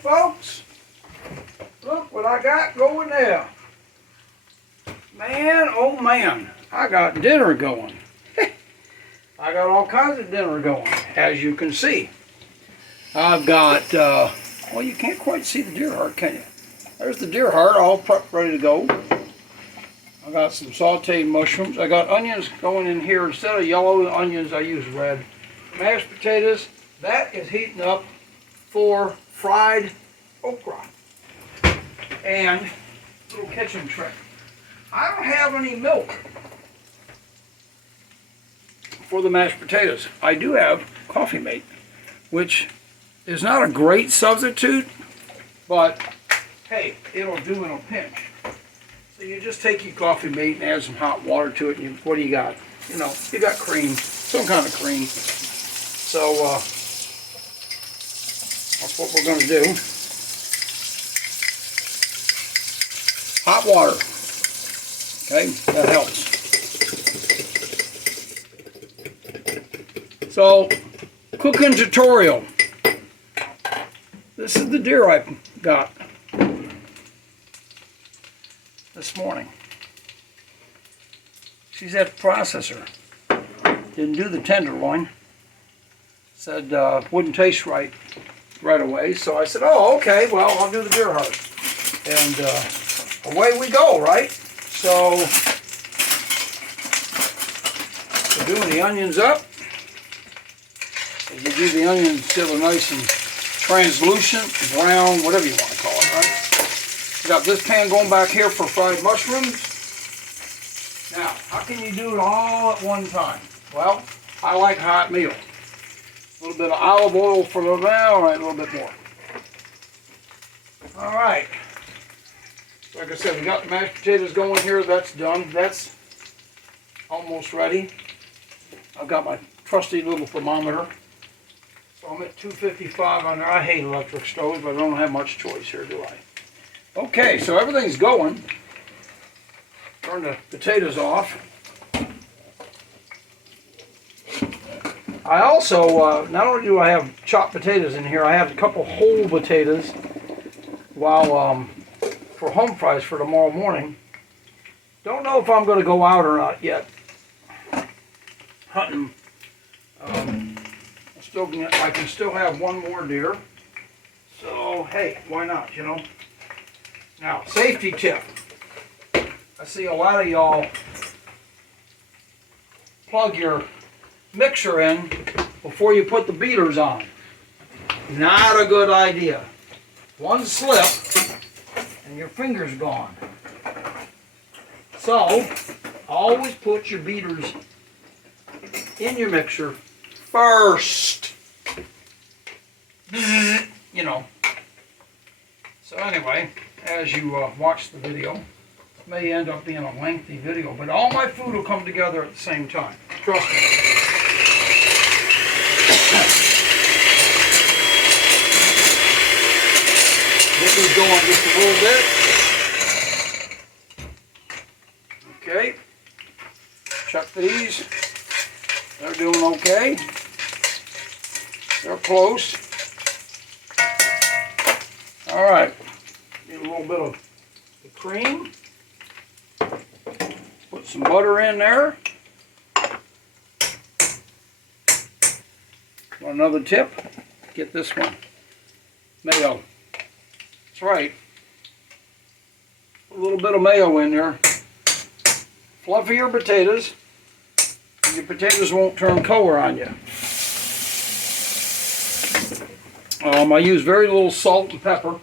folks, look what I got going there. Man, oh man, I got dinner going. I got all kinds of dinner going, as you can see. I've got, well, you can't quite see the deer heart, can you? There's the deer heart, all prepped, ready to go. I got some sauteed mushrooms. I got onions going in here. Instead of yellow onions, I use red. Mashed potatoes, that is heating up for fried okra. And a little kitchen trick. I don't have any milk for the mashed potatoes. I do have Coffee Mate, which is not a great substitute, but hey, it'll do in a pinch. So you just take your Coffee Mate and add some hot water to it, and what do you got? You know, you got cream, some kind of cream. So that's what we're going to do. Hot water. Okay, that helps. So, cooking tutorial. This is the deer I got this morning. She's at the processor. Didn't do the tenderloin. Said wouldn't taste right away. So I said, oh, okay, well, I'll do the deer heart. And away we go, right? So, we're doing the onions up. You do the onions till they're nice and translucent, brown, whatever you want to call it, right? Got this pan going back here for fried mushrooms. Now, how can you do it all at one time? Well, I like hot meal. A little bit of olive oil for the now, all right, a little bit more. All right. Like I said, we got the mashed potatoes going here. That's done. That's almost ready. I've got my trusty little thermometer. So I'm at 255 on there. I hate electric stoves, but I don't have much choice here, do I? Okay, so everything's going. Turn the potatoes off. I also, not only do I have chopped potatoes in here, I have a couple whole potatoes while for home fries for tomorrow morning. Don't know if I'm going to go out or not yet hunting. I can still have one more deer. So, hey, why not, you know? Now, safety tip. I see a lot of y'all plug your mixer in before you put the beaters on. Not a good idea. One slip and your finger's gone. So, always put your beaters in your mixer first. You know. So anyway, as you watch the video, it may end up being a lengthy video, but all my food will come together at the same time. Trust me. Get these going just a little bit. Okay. Check these. They're doing okay. They're close. All right. Need a little bit of the cream. Put some butter in there. Another tip. Get this one. Mayo. That's right. Put a little bit of mayo in there. Fluffy your potatoes. Your potatoes won't turn color on you. I use very little salt and pepper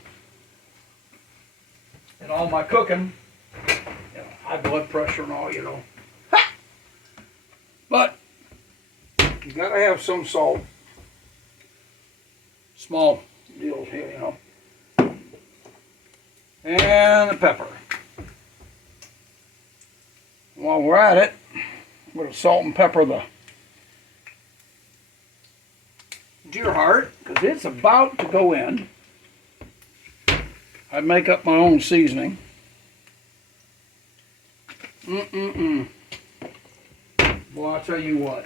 in all my cooking. You know, high blood pressure and all, you know. Ha! But you gotta have some salt. Small deals here, you know. And the pepper. While we're at it, we're gonna salt and pepper the deer heart, because it's about to go in. I make up my own seasoning. Well, I'll tell you what.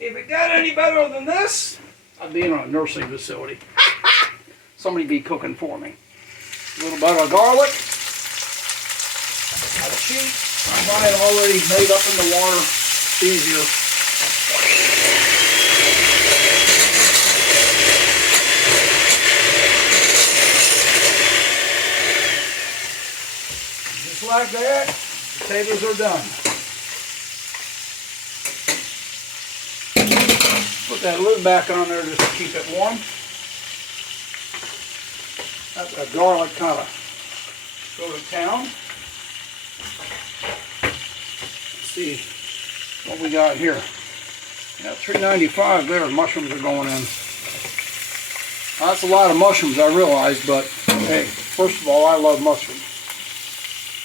If it got any better than this, I'd be in a nursing facility. somebody be cooking for me. A little bit of garlic. A sheet. I buy it already made up in the water. Easier. Just like that, the potatoes are done. Put that lid back on there just to keep it warm. Let the garlic kind of go to town. Let's see what we got here. Got $3.95 there. Mushrooms are going in. That's a lot of mushrooms, I realize, but hey, first of all, I love mushrooms.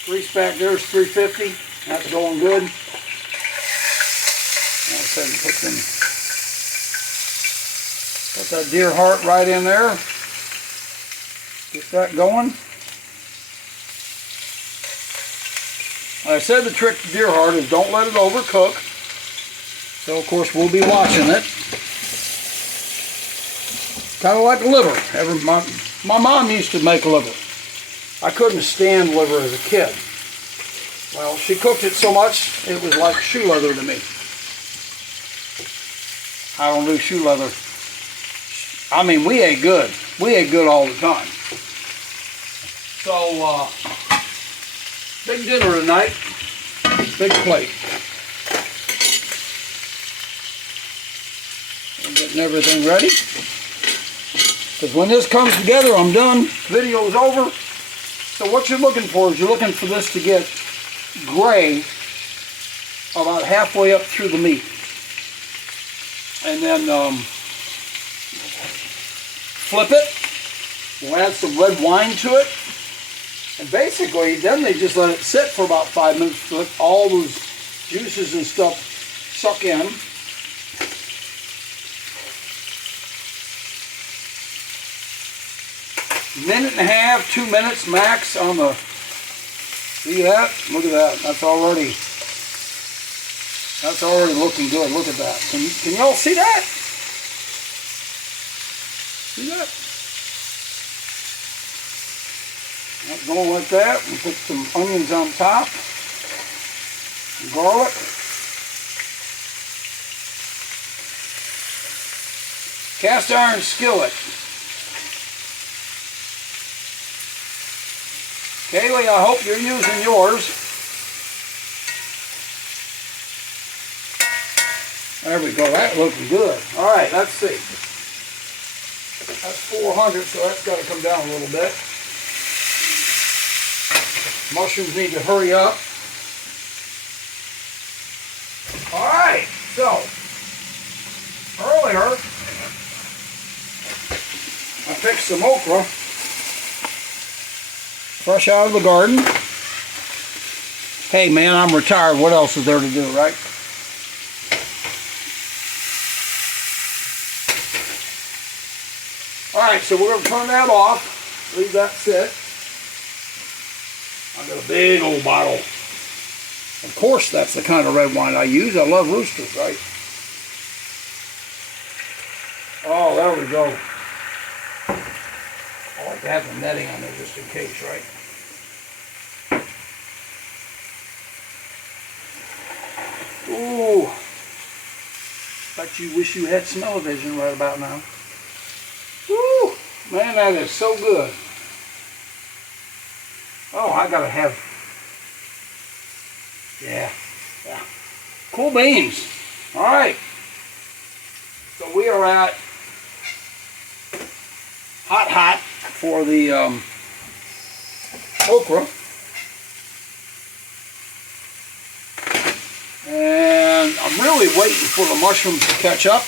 3 stack there's $3.50. That's going good. I'll go ahead and put that deer heart right in there. Get that going. Like I said, the trick to deer heart is don't let it overcook. So of course we'll be watching it. Kind of like liver. My mom used to make liver. I couldn't stand liver as a kid. Well, she cooked it so much it was like shoe leather to me. I don't do shoe leather. I mean, we ate good. We ate good all the time. So, big dinner tonight. Big plate. I'm getting everything ready. Because when this comes together, I'm done. Video's over. So what you're looking for is you're looking for this to get gray about halfway up through the meat. And then flip it. We'll add some red wine to it. And basically, then they just let it sit for about 5 minutes to let all those juices and stuff suck in. Minute and a half, 2 minutes max on the, see that? Look at that, that's already looking good. Look at that. Can y'all see that? See that? That's going like that. We'll put some onions on top. Some garlic. Cast iron skillet. Kaylee, I hope you're using yours. There we go, that's looking good. All right, let's see. That's 400, so that's got to come down a little bit. Mushrooms need to hurry up. All right, so earlier I picked some okra. Fresh out of the garden. Hey man, I'm retired. What else is there to do, right? Alright, so we're going to turn that off. Leave that sit. I've got a big old bottle. Of course, that's the kind of red wine I use. I love roosters, right? Oh, there we go. I like to have the netting on there just in case, right? Ooh, bet you wish you had smell-o-vision right about now. Woo, man, that is so good. Oh, I gotta have, yeah. Cool beans. All right. So we are at hot for the okra. And I'm really waiting for the mushrooms to catch up.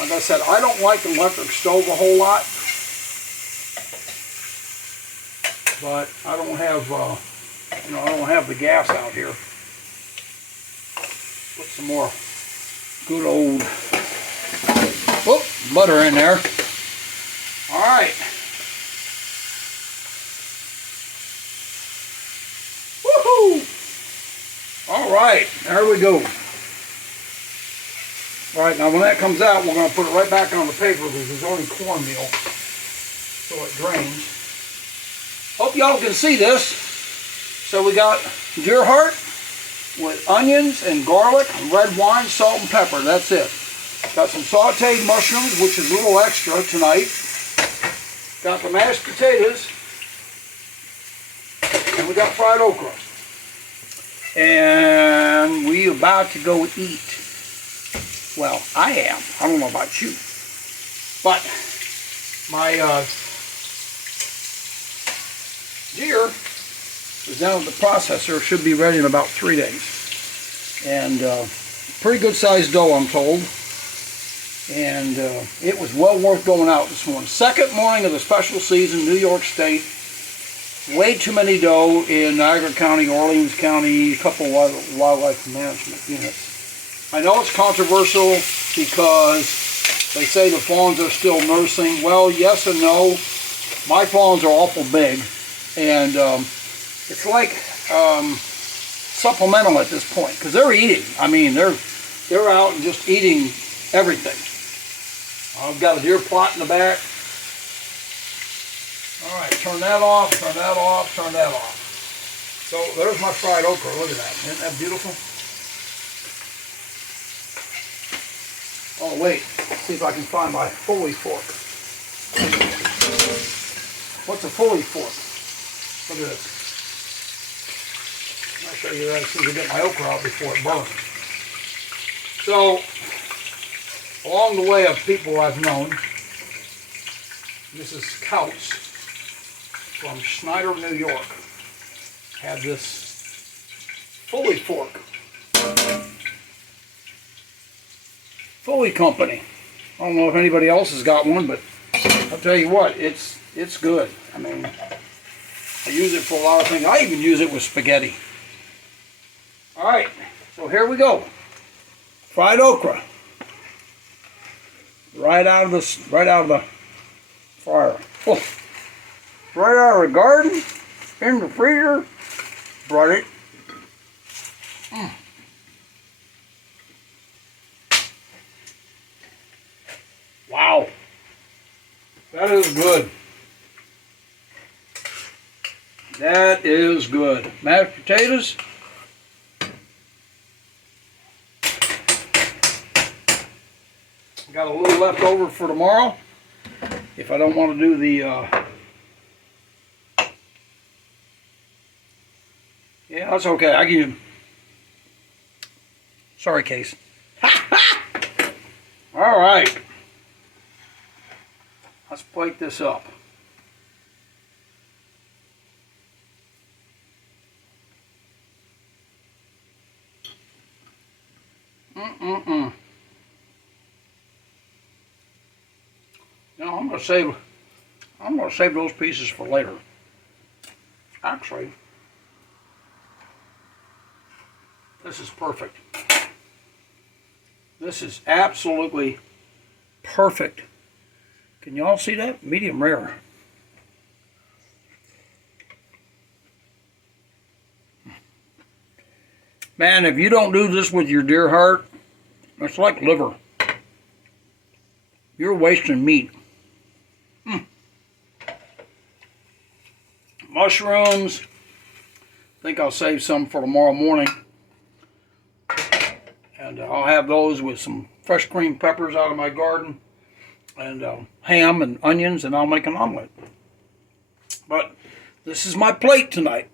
Like I said, I don't like the electric stove a whole lot, but I don't have, I don't have the gas out here. Put some more good old butter in there. All right. Woohoo! All right, there we go. All right, now when that comes out, we're going to put it right back on the paper because there's only cornmeal. so it drains. Hope y'all can see this. So we got deer heart with onions and garlic and red wine, salt and pepper. That's it. Got some sauteed mushrooms, which is a little extra tonight. Got the mashed potatoes. And we got fried okra. And we about to go eat. Well, I am. I don't know about you. But my deer is down at the processor. Should be ready in about 3 days. And pretty good sized dough, I'm told. And it was well worth going out this morning. Second morning of the special season, New York State. Way too many doe in Niagara County, Orleans County, a couple of wildlife management units. I know it's controversial because they say the fawns are still nursing. Well, yes and no. My fawns are awful big, and it's like supplemental at this point because they're eating. I mean, they're out and just eating everything. I've got a deer plot in the back. All right, turn that off, turn that off, turn that off. So there's my fried okra. Look at that. Isn't that beautiful? Oh, wait. Let's see if I can find my Foley fork. What's a Foley fork? Look at this. I'll show you that as soon as I get my okra out before it burns. So, along the way of people I've known, Mrs. Couts from Snyder, New York, had this Foley fork. Foley Company. I don't know if anybody else has got one, but I'll tell you what, it's good. I mean, I use it for a lot of things. I even use it with spaghetti. All right, so here we go. Fried okra. Right out of the fryer. Oh, right out of the garden, in the freezer. Brought it. Wow, that is good. That is good. Mashed potatoes. Got a little left over for tomorrow. If I don't want to do the, yeah, that's okay. I can. Sorry, Case. All right. Let's plate this up. No, I'm gonna save those pieces for later. Actually, this is perfect. This is absolutely perfect. Can you all see that? Medium rare. Man, if you don't do this with your deer heart, it's like liver. You're wasting meat. Mushrooms. I think I'll save some for tomorrow morning. And I'll have those with some fresh cream peppers out of my garden. And ham and onions, and I'll make an omelet. But this is my plate tonight.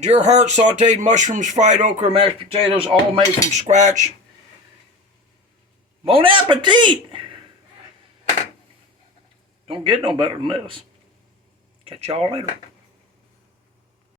Deer heart, sauteed mushrooms, fried okra, mashed potatoes, all made from scratch. Bon appetit! Don't get no better than this. Catch y'all later.